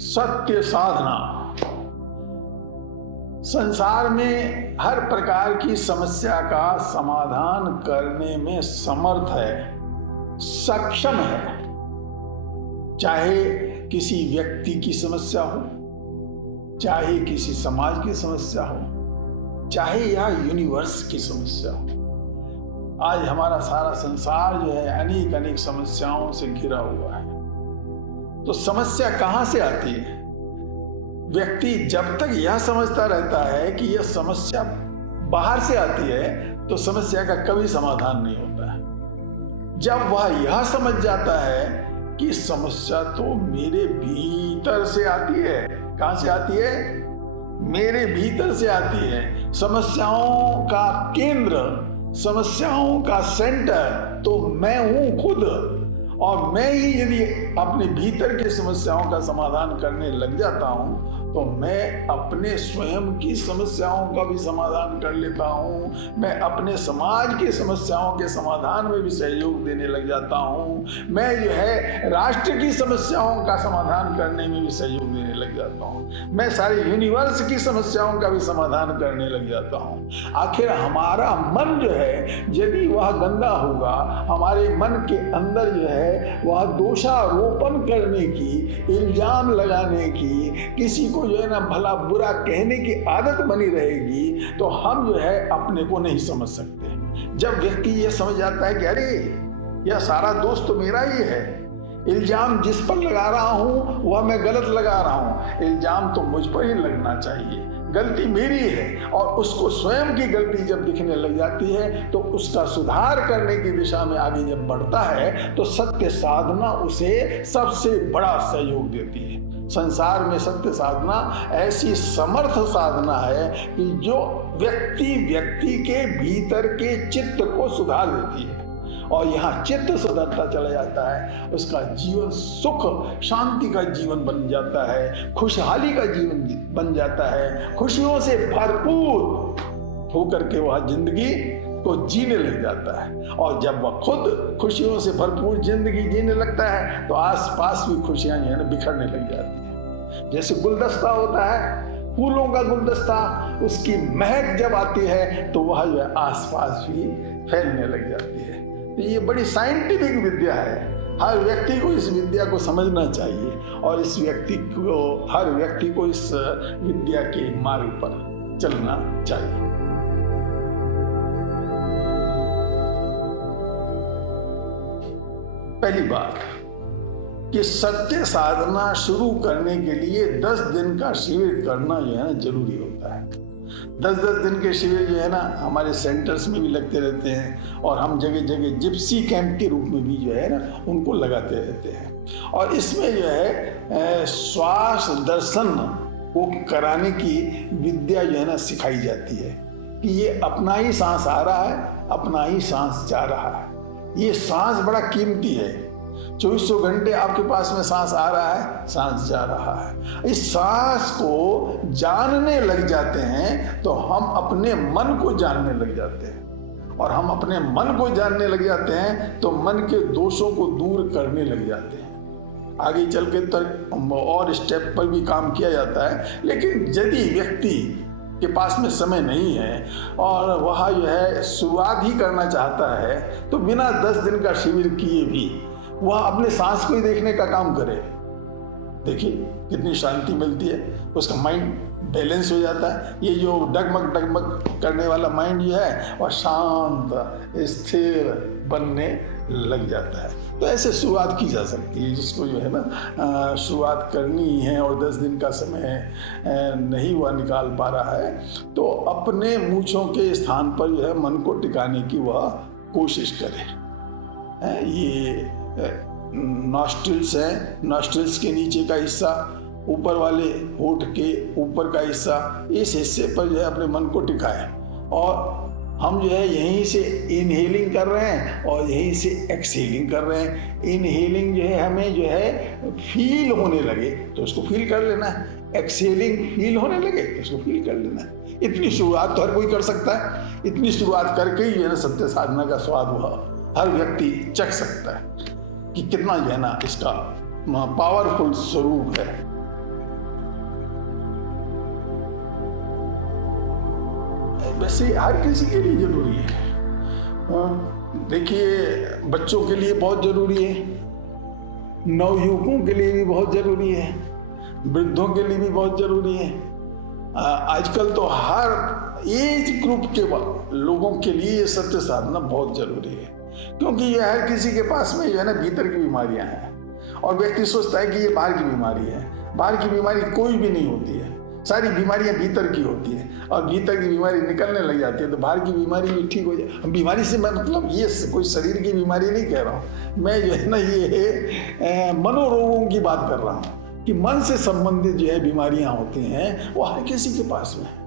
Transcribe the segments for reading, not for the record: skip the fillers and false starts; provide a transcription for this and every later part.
सत्य साधना संसार में हर प्रकार की समस्या का समाधान करने में समर्थ है, सक्षम है। चाहे किसी व्यक्ति की समस्या हो, चाहे किसी समाज की समस्या हो, चाहे यह यूनिवर्स की समस्या हो। आज हमारा सारा संसार जो है अनेक अनेक समस्याओं से घिरा हुआ है। तो समस्या कहां से आती है? व्यक्ति जब तक यह समझता रहता है कि यह समस्या बाहर से आती है तो समस्या का कभी समाधान नहीं होता है। जब वह यह समझ जाता है कि समस्या तो मेरे भीतर से आती है। कहां से आती है? मेरे भीतर से आती है। समस्याओं का केंद्र, समस्याओं का सेंटर तो मैं हूं खुद। और मैं ही यदि अपने भीतर की समस्याओं का समाधान करने लग जाता हूं तो मैं अपने स्वयं की समस्याओं का भी समाधान कर लेता हूं। मैं अपने समाज की समस्याओं के समाधान में भी सहयोग देने लग जाता हूं। मैं जो है राष्ट्र की समस्याओं का समाधान करने में भी सहयोग देने लग जाता हूं। मैं सारे यूनिवर्स की समस्याओं का भी समाधान करने लग जाता हूं। आखिर हमारा मन जो है यदि वह गंदा होगा, हमारे मन के अंदर जो है वह दोषारोपण करने की, इल्जाम लगाने की, किसी को जो है ना भला बुरा कहने की आदत बनी रहेगी तो हम जो है अपने को नहीं समझ सकते। जब व्यक्ति ये समझ जाता है कि अरे यह सारा दोष तो मेरा ही है, इल्जाम जिस पर लगा रहा हूं वह मैं गलत लगा रहा हूं, इल्जाम तो मुझ पर ही लगना चाहिए, गलती मेरी है। और उसको स्वयं की गलती जब दिखने लग जाती है तो उसका सुधार करने की दिशा में आगे जब बढ़ता है तो सत्य साधना उसे सबसे बड़ा सहयोग देती है। संसार में सत्य साधना ऐसी समर्थ साधना है कि जो व्यक्ति के भीतर के चित्त को सुधार देती है। और यहाँ चित्त सुधरता चला जाता है, उसका जीवन सुख शांति का जीवन बन जाता है, खुशहाली का जीवन बन जाता है, खुशियों से भरपूर होकर के वह जिंदगी को जीने लग जाता है। और जब वह खुद खुशियों से भरपूर जिंदगी जीने लगता है तो आसपास भी खुशियां जो है ना बिखरने लग जाती है। जैसे गुलदस्ता होता है, फूलों का गुलदस्ता, उसकी महक जब आती है तो वह जो है आसपास भी फैलने लग जाती है। तो ये बड़ी साइंटिफिक विद्या है। हर व्यक्ति को इस विद्या को समझना चाहिए और हर व्यक्ति को इस विद्या के मार्ग पर चलना चाहिए। पहली बात कि सत्य साधना शुरू करने के लिए 10 दिन का शिविर करना जो है ना जरूरी होता है। 10-10 दिन के शिविर जो है ना हमारे सेंटर्स में भी लगते रहते हैं और हम जगह जगह जिप्सी कैंप के रूप में भी जो है ना उनको लगाते रहते हैं। और इसमें जो है श्वास दर्शन को कराने की विद्या जो है ना सिखाई जाती है कि ये अपना ही सांस आ रहा है, अपना ही सांस जा रहा है। ये सांस बड़ा कीमती है। 2400 घंटे आपके पास में सांस आ रहा है, सांस जा रहा है। इस सांस को जानने लग जाते हैं तो हम अपने मन को जानने लग जाते हैं। और हम अपने मन को जानने लग जाते हैं तो मन के दोषों को दूर करने लग जाते हैं। आगे चल के तो और स्टेप पर भी काम किया जाता है। लेकिन यदि व्यक्ति के पास में समय नहीं है और वह जो है शुरुआत ही करना चाहता है तो बिना 10 दिन का शिविर किए भी वह अपने सांस को ही देखने का काम करे। देखिए कितनी शांति मिलती है, उसका माइंड बैलेंस हो जाता है। ये जो डगमग करने वाला माइंड जो है वह शांत स्थिर बनने लग जाता है। तो ऐसे शुरुआत की जा सकती है। जिसको जो है ना शुरुआत करनी है और 10 दिन का समय नहीं हुआ निकाल पा रहा है तो अपने मूंछों के स्थान पर जो है मन को टिकाने की वह कोशिश करे। ये नॉस्ट्रिल्स है, नॉस्ट्रिल्स के नीचे का हिस्सा, ऊपर वाले होठ के ऊपर का हिस्सा, इस हिस्से पर जो है अपने मन को टिकाए। और हम जो है यहीं से इनहेलिंग कर रहे हैं और यहीं से एक्सहेलिंग कर रहे हैं। इनहेलिंग जो है हमें जो है फील होने लगे तो उसको फील कर लेना है, एक्सहेलिंग फील होने लगे तो उसको फील कर लेना है। इतनी शुरुआत तो हर कोई कर सकता है। इतनी शुरुआत करके ही जो है सत्य साधना का स्वाद वह हर व्यक्ति चख सकता है कि कितना जो है ना इसका पावरफुल स्वरूप है। वैसे हर किसी के लिए जरूरी है। देखिए, बच्चों के लिए बहुत जरूरी है, नवयुवकों के लिए भी बहुत जरूरी है, वृद्धों के लिए भी बहुत जरूरी है। आजकल तो हर एज ग्रुप के लोगों के लिए ये सत्य साधना बहुत जरूरी है, क्योंकि ये हर किसी के पास में जो है ना भीतर की बीमारियां हैं, और व्यक्ति सोचता है कि ये बाहर की बीमारी है। बाहर की बीमारी कोई भी नहीं होती है, सारी बीमारियां भीतर की होती है, और भीतर की बीमारी निकलने लग जाती है तो बाहर की बीमारी भी ठीक हो जाए। बीमारी से मैं मतलब ये कोई शरीर की बीमारी नहीं कह रहा हूँ मैं, जो है ना ये मनोरोगों की बात कर रहा हूँ कि मन से संबंधित जो है बीमारियां होती हैं वो हर किसी के पास में है,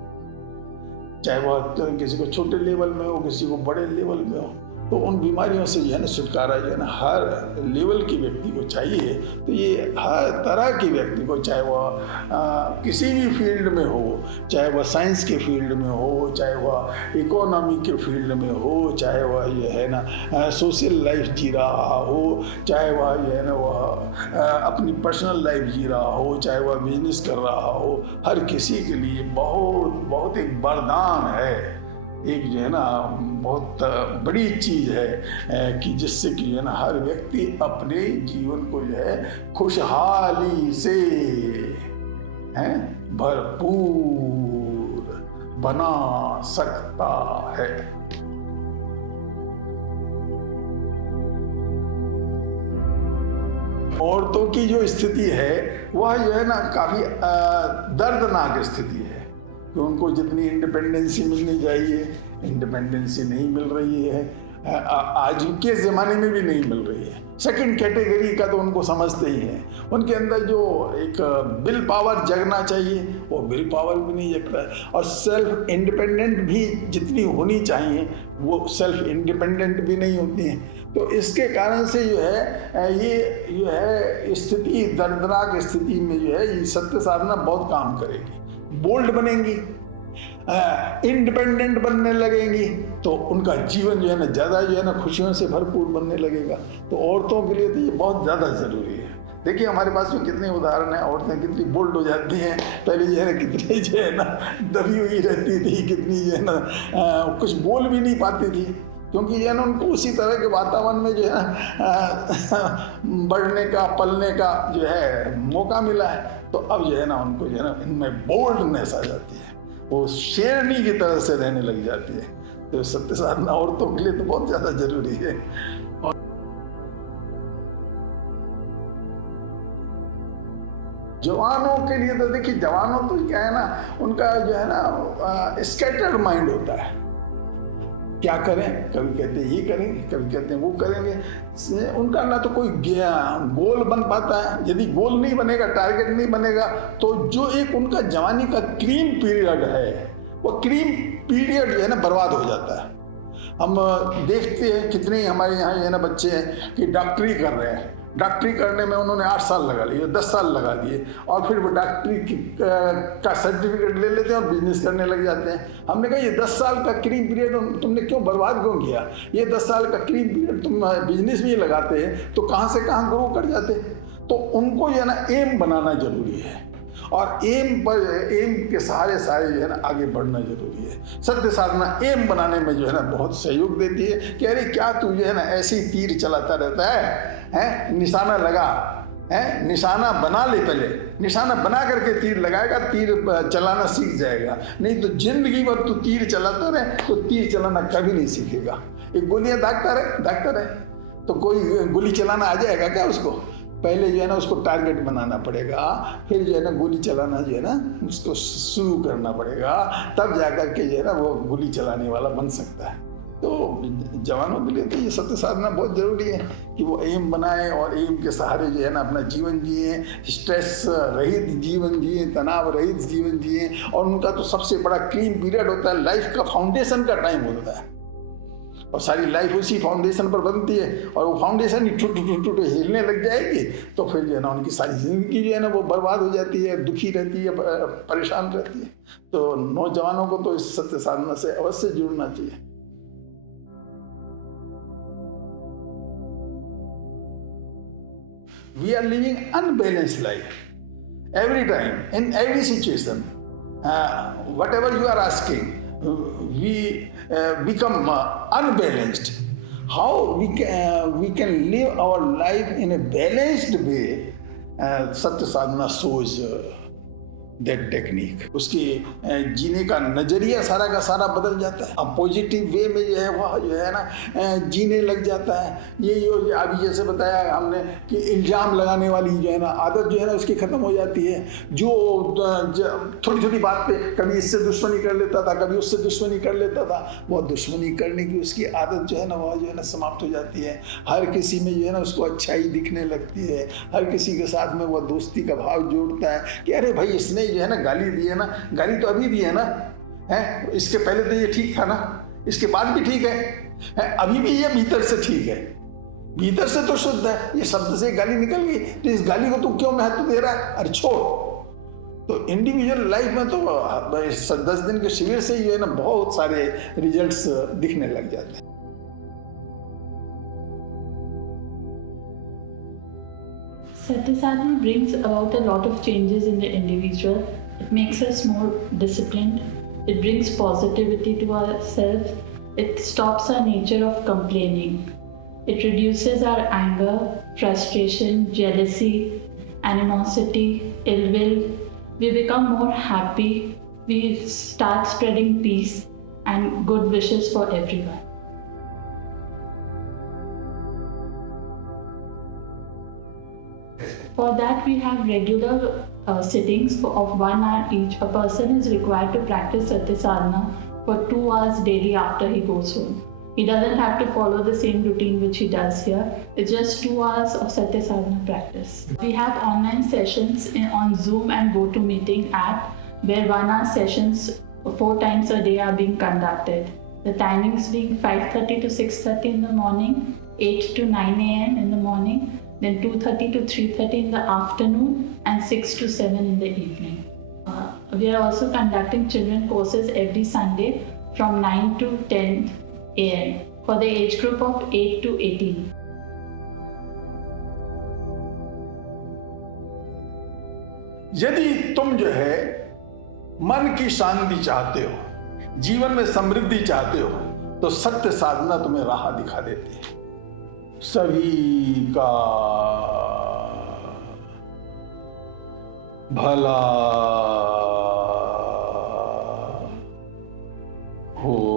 चाहे वह किसी को छोटे लेवल में हो, किसी को बड़े लेवल में हो। तो उन बीमारियों से जो है ना छुटकारा जो है ना हर लेवल के व्यक्ति को चाहिए। तो ये हर तरह के व्यक्ति को, चाहे वह किसी भी फील्ड में हो, चाहे वह साइंस के फील्ड में हो, चाहे वह इकोनॉमी के फील्ड में हो, चाहे वह ये है ना सोशल लाइफ जी रहा हो, चाहे वह ये है ना वह अपनी पर्सनल लाइफ जी रहा हो, चाहे वह बिजनेस कर रहा हो, हर किसी के लिए बहुत बहुत एक वरदान है, एक जो है ना बहुत बड़ी चीज है कि जिससे कि जो है ना हर व्यक्ति अपने जीवन को जो है खुशहाली से भरपूर बना सकता है। औरतों की जो स्थिति है वह जो है ना काफी दर्दनाक स्थिति है कि उनको जितनी इंडिपेंडेंसी मिलनी चाहिए इंडिपेंडेंसी नहीं मिल रही है, आज के ज़माने में भी नहीं मिल रही है। सेकंड कैटेगरी का तो उनको समझते ही हैं, उनके अंदर जो एक विल पावर जगना चाहिए वो विल पावर भी नहीं जगता है, और सेल्फ इंडिपेंडेंट भी जितनी होनी चाहिए वो सेल्फ इंडिपेंडेंट भी नहीं होती हैं। तो इसके कारण से जो है ये जो है स्थिति, दर्दनाक स्थिति में जो है ये सत्य साधना बहुत काम करेगी। बोल्ड बनेंगी, इंडिपेंडेंट बनने लगेंगी, तो उनका जीवन जो है ना ज़्यादा जो है ना खुशियों से भरपूर बनने लगेगा। तो औरतों के लिए तो ये बहुत ज़्यादा ज़रूरी है। देखिए हमारे पास में कितने उदाहरण हैं, औरतें कितनी बोल्ड हो जाती हैं। पहले जो है ना कितनी जो है ना दबी हुई रहती थी, कितनी जो है ना कुछ बोल भी नहीं पाती थी, क्योंकि जो है ना उनको उसी तरह के वातावरण में जो है ना बढ़ने का, पलने का जो है मौका मिला है। तो अब जो है ना उनको जो है ना इनमें बोल्डनेस आ जाती है, वो शेरनी की तरह से रहने लग जाती है। तो सत्य साधना औरतों के लिए तो बहुत ज़्यादा जरूरी है। और जवानों के लिए तो देखिए, जवानों तो क्या है ना उनका जो है ना स्कैटर्ड माइंड होता है, क्या करें, कभी कहते हैं ये करेंगे, कभी कहते हैं वो करेंगे। उनका ना तो कोई गोल बन पाता है। यदि गोल नहीं बनेगा, टारगेट नहीं बनेगा, तो जो एक उनका जवानी का क्रीम पीरियड है वो क्रीम पीरियड जो है ना बर्बाद हो जाता है। हम देखते हैं कितने हमारे यहाँ जो है ना बच्चे हैं कि डॉक्टरी कर रहे हैं, डॉक्टरी करने में उन्होंने 8 साल लगा लिए, 10 साल लगा दिए, और फिर वो डॉक्टरी का सर्टिफिकेट ले लेते हैं और बिजनेस करने लग जाते हैं। हमने कहा ये 10 साल का क्रीम पीरियड तुमने क्यों बर्बाद क्यों किया? ये 10 साल का क्रीम पीरियड तुम बिजनेस में लगाते हैं तो कहाँ से कहाँ ग्रो कर जाते। तो उनको जो है ना एम बनाना जरूरी है, और एम के सहारे जो है ना आगे बढ़ना जरूरी है। सत्य साधना एम बनाने में जो है ना बहुत सहयोग देती है कि अरे क्या तू जो है ना ऐसे ही तीर चलाता रहता है, निशाना लगा है, निशाना बना ले, पहले निशाना बना करके तीर लगाएगा, तीर चलाना सीख जाएगा। नहीं तो जिंदगी भर तू तीर चलाता रहे तो तीर चलाना कभी नहीं सीखेगा। एक गोलियां दागता रहे तो कोई गोली चलाना आ जाएगा क्या उसको? पहले जो है ना उसको टारगेट बनाना पड़ेगा, फिर जो है ना गोली चलाना जो है ना उसको शुरू करना पड़ेगा, तब जाकर के जो है ना वो गोली चलाने वाला बन सकता है। तो जवानों के लिए तो ये सत्य साधना बहुत जरूरी है कि वो एम बनाए और एम के सहारे जो है ना अपना जीवन जिए, स्ट्रेस रहित जीवन जिए, तनाव रहित जीवन जिए। और उनका तो सबसे बड़ा क्रीम पीरियड होता है, लाइफ का फाउंडेशन का टाइम होता है, और सारी लाइफ उसी फाउंडेशन पर बनती है, और वो फाउंडेशन ही टूट हिलने लग जाएगी तो फिर जो है ना उनकी सारी जिंदगी जो है ना वो बर्बाद हो जाती है, दुखी रहती है, परेशान रहती है। तो नौजवानों को तो इस सत्य साधना से अवश्य जुड़ना चाहिए। We are living unbalanced life every time, in every situation. Whatever you are asking, we become unbalanced. How we can live our life in a balanced way? Satya sadhana shows that technique. उसकी जीने का नजरिया सारा का सारा बदल जाता है। अब पॉजिटिव वे में जो है वह जो है ना जीने लग जाता है। ये अभी जैसे बताया हमने कि इल्जाम लगाने वाली जो है ना आदत जो है ना उसकी खत्म हो जाती है। जो थोड़ी छोटी बात पे कभी इससे दुश्मनी कर लेता था, कभी उससे दुश्मनी कर लेता था, वह दुश्मनी करने की उसकी आदत जो है ना वह जो है ना समाप्त हो जाती है। हर किसी में जो है ना उसको अच्छाई दिखने लगती है। हर किसी के साथ में वह दोस्ती का भाव जोड़ता है कि अरे भाई इसने जो है ना गाली दी है ना, गाली तो अभी भी है ना, है इसके पहले तो ये ठीक था ना, इसके बाद भी ठीक है, अभी भी ये भीतर से ठीक है, भीतर से तो शुद्ध है। ये शब्द से गाली निकल गई तो इस गाली को तू क्यों महत्व दे रहा है, अरे छोड़। तो इंडिविजुअल लाइफ में तो 10 दिन के शिविर से ही जो है ना बहुत सारे रिजल्ट्स दिखने लग जाते हैं। Satya sadhana brings about a lot of changes in the individual. It makes us more disciplined. It brings positivity to ourselves. It stops our nature of complaining. It reduces our anger, frustration, jealousy, animosity, ill will. We become more happy. We start spreading peace and good wishes for everyone. For that, we have regular sittings of 1 hour each. A person is required to practice Satya Sadhana for 2 hours daily after he goes home. He doesn't have to follow the same routine which he does here. It's just 2 hours of Satya Sadhana practice. We have online sessions on Zoom and GoToMeeting app where 1 hour sessions 4 times a day are being conducted. The timings being 5:30 to 6:30 in the morning, 8 to 9 a.m. in the morning, then 2:30 to 3:30 in the afternoon, and 6 to 7 in the evening. We are also conducting children courses every Sunday from 9 to 10 a.m. for the age group of 8 to 18. यदि तुम जो है मन की शांति चाहते हो, जीवन में समृद्धि चाहते हो, तो सत्य साधना तुम्हें राह दिखा देती है। सभी का भला हो।